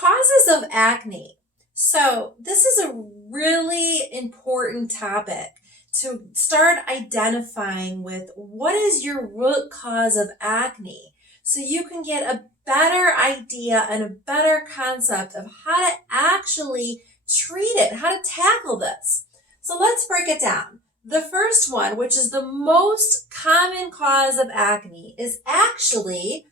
Causes of acne. So this is a really important topic to start identifying with what is your root cause of acne so you can get a better idea and a better concept of how to actually treat it, how to tackle this. So let's break it down. The first one, which is the most common cause of acne, is actually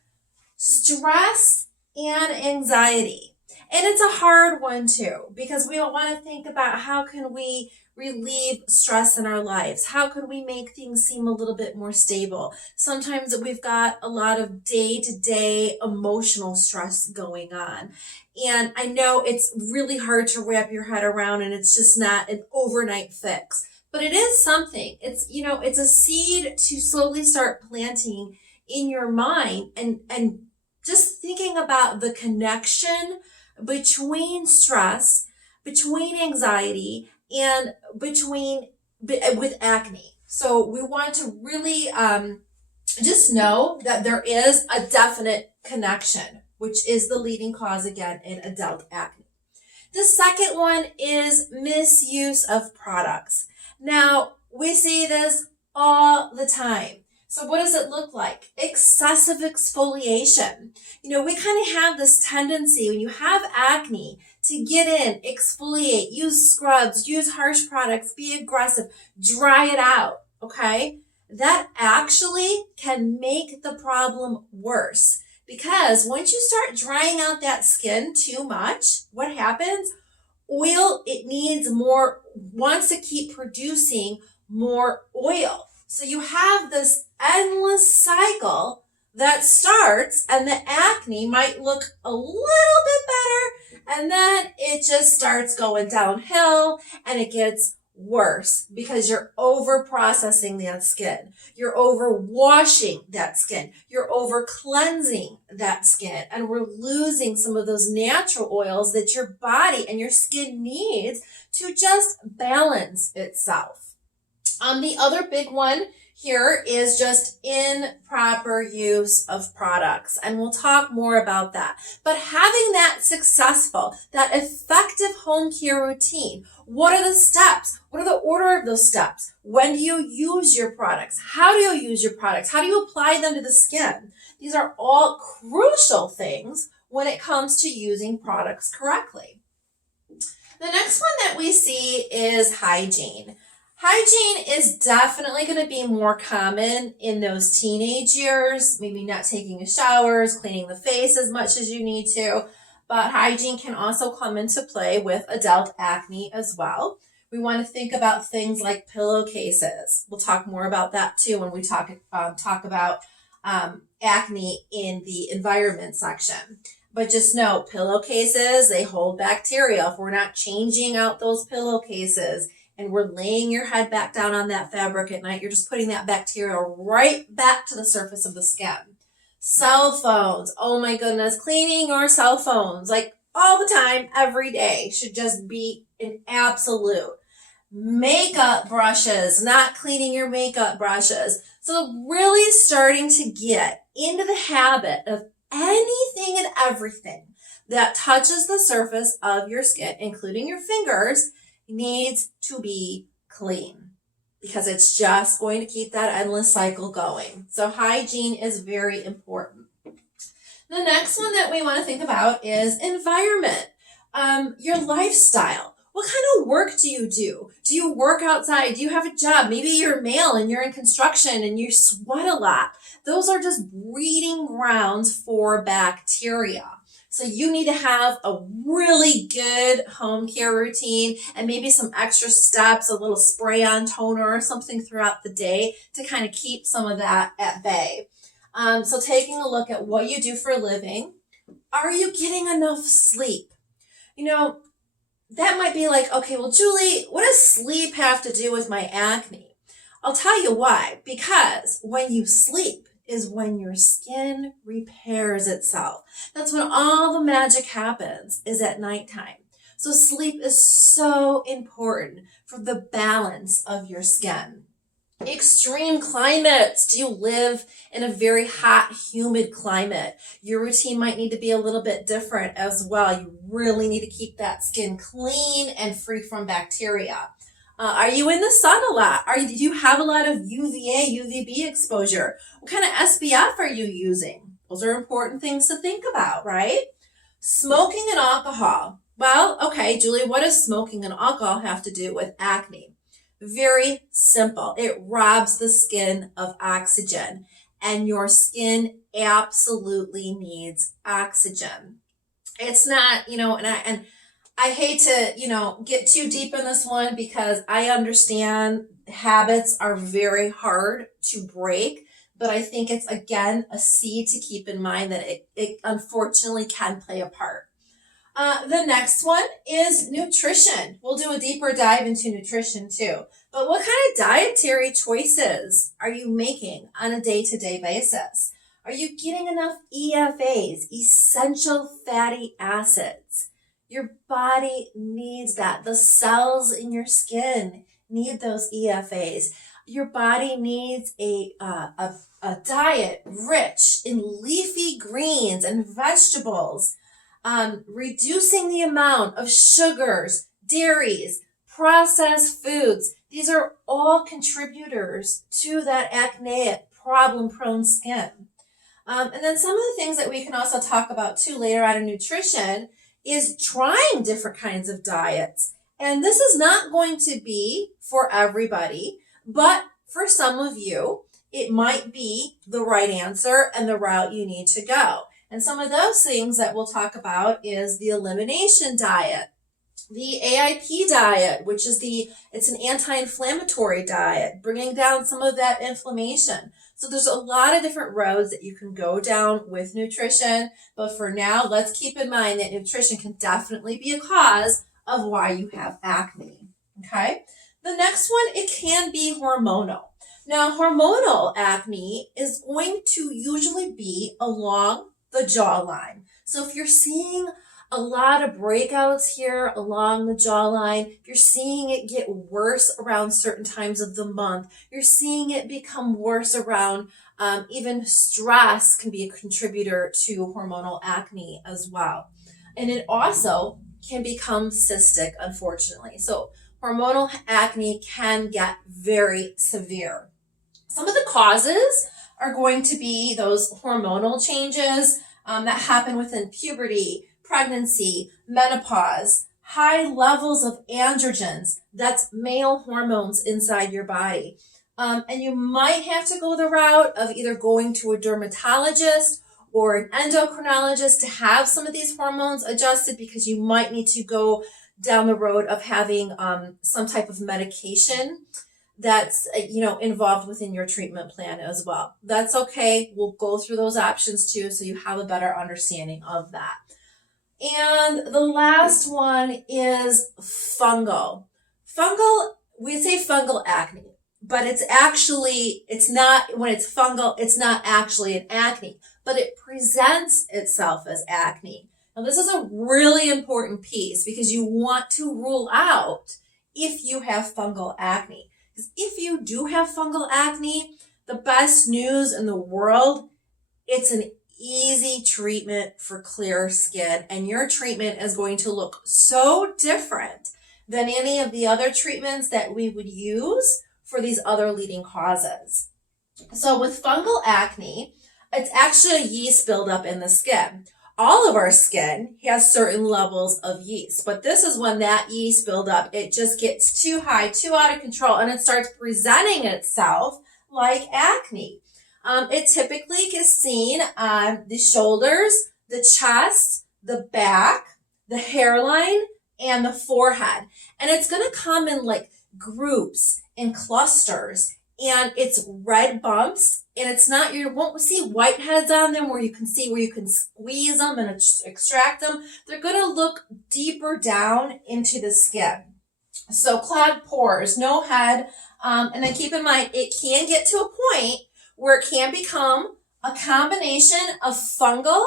stress and anxiety. And it's a hard one too, because we want to think about how can we relieve stress in our lives? How can we make things seem a little bit more stable? Sometimes we've got a lot of day-to-day emotional stress going on. And I know it's really hard to wrap your head around, and it's just not an overnight fix. But it is something. It's a seed to slowly start planting in your mind and just thinking about the connection between stress, between anxiety, and with acne. So we want to really just know that there is a definite connection, which is the leading cause again in adult acne. The second one is misuse of products. Now, we see this all the time. So what does it look like? Excessive exfoliation. We kind of have this tendency when you have acne to get in, exfoliate, use scrubs, use harsh products, be aggressive, dry it out, okay? That actually can make the problem worse, because once you start drying out that skin too much, what happens? Oil, it needs more, wants to keep producing more oil. So you have this endless cycle that starts, and the acne might look a little bit better, and then it just starts going downhill and it gets worse because you're over processing that skin. You're over washing that skin. You're over cleansing that skin, and we're losing some of those natural oils that your body and your skin needs to just balance itself. The other big one here is just improper use of products, and we'll talk more about that. But having that successful, that effective home care routine, what are the steps? What are the order of those steps? When do you use your products? How do you use your products? How do you apply them to the skin? These are all crucial things when it comes to using products correctly. The next one that we see is hygiene. Hygiene is definitely going to be more common in those teenage years, maybe not taking showers, cleaning the face as much as you need to, but hygiene can also come into play with adult acne as well. We want to think about things like pillowcases. We'll talk more about that too when we talk about acne in the environment section. But just know, pillowcases, they hold bacteria. If we're not changing out those pillowcases, and we're laying your head back down on that fabric at night, you're just putting that bacteria right back to the surface of the skin. Cell phones, oh my goodness, cleaning your cell phones like all the time, every day, should just be an absolute. Makeup brushes, not cleaning your makeup brushes. So really starting to get into the habit of anything and everything that touches the surface of your skin, including your fingers, needs to be clean, because it's just going to keep that endless cycle going. So hygiene is very important. The next one that we want to think about is environment. Your lifestyle. What kind of work do you do? Do you work outside? Do you have a job? Maybe you're male and you're in construction and you sweat a lot. Those are just breeding grounds for bacteria. So you need to have a really good home care routine and maybe some extra steps, a little spray on toner or something throughout the day to kind of keep some of that at bay. So taking a look at what you do for a living. Are you getting enough sleep? That might be like, okay, well, Julie, what does sleep have to do with my acne? I'll tell you why. Because when you sleep is when your skin repairs itself. That's when all the magic happens, is at nighttime. So sleep is so important for the balance of your skin. Extreme climates. Do you live in a very hot, humid climate? Your routine might need to be a little bit different as well. You really need to keep that skin clean and free from bacteria. Are you in the sun a lot? Do you have a lot of UVA, UVB exposure? What kind of SPF are you using? Those are important things to think about, right? Smoking and alcohol. Well, okay, Julie, what does smoking and alcohol have to do with acne? Very simple. It robs the skin of oxygen, and your skin absolutely needs oxygen. It's not, and I hate to, get too deep in this one because I understand habits are very hard to break, but I think it's again a seed to keep in mind that it unfortunately can play a part. The next one is nutrition. We'll do a deeper dive into nutrition too. But what kind of dietary choices are you making on a day-to-day basis? Are you getting enough EFAs, essential fatty acids? Your body needs that. The cells in your skin need those EFAs. Your body needs a diet rich in leafy greens and vegetables. Reducing the amount of sugars, dairies, processed foods. These are all contributors to that acneic, problem-prone skin. And then some of the things that we can also talk about too later on in nutrition is trying different kinds of diets. And this is not going to be for everybody, but for some of you, it might be the right answer and the route you need to go. And some of those things that we'll talk about is the elimination diet, the AIP diet, which is it's an anti-inflammatory diet, bringing down some of that inflammation. So there's a lot of different roads that you can go down with nutrition. But for now, let's keep in mind that nutrition can definitely be a cause of why you have acne. Okay. The next one, it can be hormonal. Now, hormonal acne is going to usually be along the jawline. So if you're seeing a lot of breakouts here along the jawline, if you're seeing it get worse around certain times of the month, you're seeing it become worse around even stress can be a contributor to hormonal acne as well. And it also can become cystic, unfortunately. So hormonal acne can get very severe. Some of the causes are going to be those hormonal changes that happen within puberty, pregnancy, menopause, high levels of androgens, that's male hormones inside your body. And you might have to go the route of either going to a dermatologist or an endocrinologist to have some of these hormones adjusted, because you might need to go down the road of having some type of medication that's involved within your treatment plan as well. That's okay. We'll go through those options too, so you have a better understanding of that. And the last one is fungal. Fungal, we say fungal acne, but it's not, when it's fungal, it's not actually an acne, but it presents itself as acne. Now, this is a really important piece because you want to rule out if you have fungal acne. Because if you do have fungal acne, the best news in the world, it's an easy treatment for clear skin, and your treatment is going to look so different than any of the other treatments that we would use for these other leading causes. So with fungal acne, it's actually a yeast buildup in the skin. All of our skin has certain levels of yeast, but this is when that yeast buildup, it just gets too high, too out of control, and it starts presenting itself like acne. It typically gets seen on the shoulders, the chest, the back, the hairline, and the forehead. And it's going to come in like groups and clusters, and it's red bumps, and it's not, you won't see whiteheads on them where you can squeeze them and extract them. They're going to look deeper down into the skin. So clogged pores, no head, and then keep in mind, it can get to a point where it can become a combination of fungal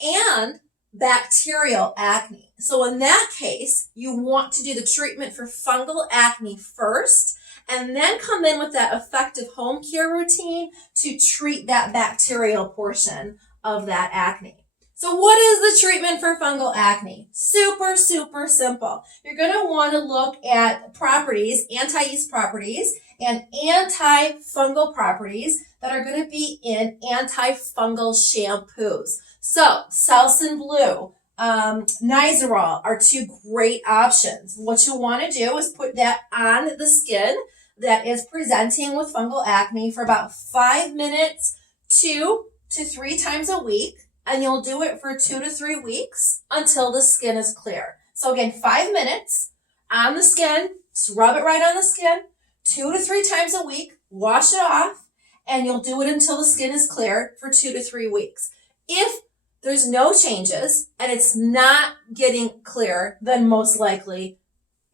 and bacterial acne. So in that case, you want to do the treatment for fungal acne first, and then come in with that effective home care routine to treat that bacterial portion of that acne. So what is the treatment for fungal acne? Super, super simple. You're going to want to look at properties, anti-yeast properties, and antifungal properties that are going to be in antifungal shampoos. So, Selsun Blue, Nizoral are two great options. What you want to do is put that on the skin that is presenting with fungal acne for about 5 minutes, 2 to 3 times a week. And you'll do it for 2 to 3 weeks until the skin is clear. So again, 5 minutes on the skin, just rub it right on the skin, 2 to 3 times a week, wash it off, and you'll do it until the skin is clear for 2 to 3 weeks. If there's no changes and it's not getting clear, then most likely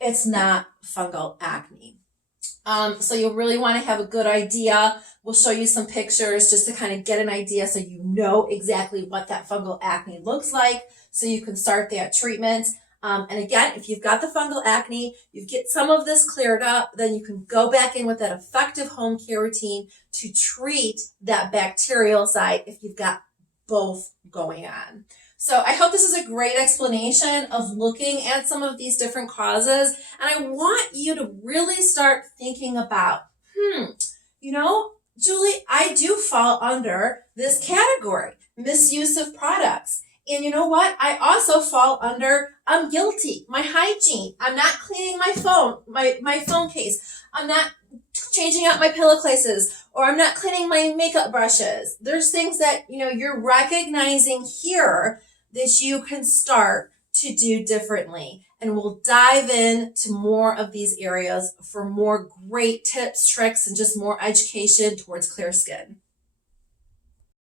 it's not fungal acne. So you'll really want to have a good idea. We'll show you some pictures just to kind of get an idea so you know exactly what that fungal acne looks like so you can start that treatment. And again, if you've got the fungal acne, you get some of this cleared up, then you can go back in with that effective home care routine to treat that bacterial side if you've got both going on. So I hope this is a great explanation of looking at some of these different causes. And I want you to really start thinking about, Julie, I do fall under this category, misuse of products. And you know what? I also fall under, I'm guilty, my hygiene. I'm not cleaning my phone, my phone case. I'm not changing out my pillowcases, or I'm not cleaning my makeup brushes. There's things that, you're recognizing here that you can start to do differently. And we'll dive into more of these areas for more great tips, tricks, and just more education towards clear skin.